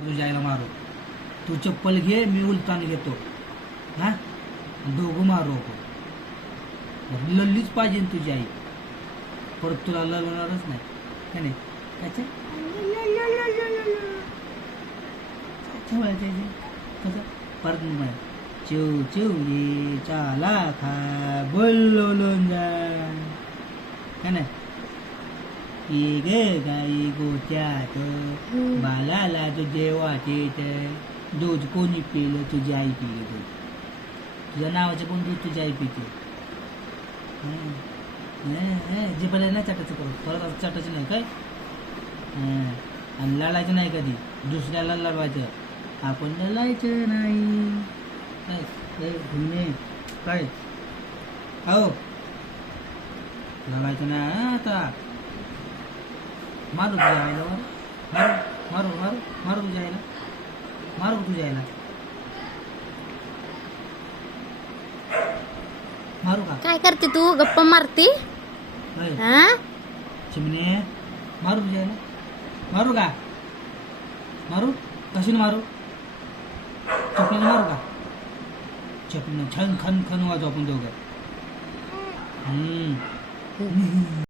तुझ्या जायला मारू. तू चप्पल घे मी उलतान घेतो. हा? दोघं मारू आपण. लल्लीच पाहिजे तुझी आई. परत तुला लढवणारच नाही. का नाही? कसं परत नाही चिव चिव ये चाला खा बोललो जा का नाही? ये गे गाई गोत्यात बालाला तुझे वाटेत दूध कोणी पिलं तुझी आई पिली दूध. तुझ्या नावाचं कोण दूध तुझी आई पिते? जे पहिले नाही चाटायचं करू परत असं चाटायचं नाही काय? आणि लढायचं नाही कधी? दुसऱ्याला लढवायचं आपण लढायचं नाही. काय? काय काय? हो. लढायचं नाही आता. मारू तुझ्या आईला मारू मारू मारू मारू मारू तुझ्या आईला. मारू तुझ्या आईला. मारू का? काय करते तू? गप्पा मारती. हा? चिमणे मारू तुझ्या आईला. मारू का? मारू? कशीने मारू? चपलीने मारू का? चपलीने. छन खन खन वाजू आपण दोघं. हम्म.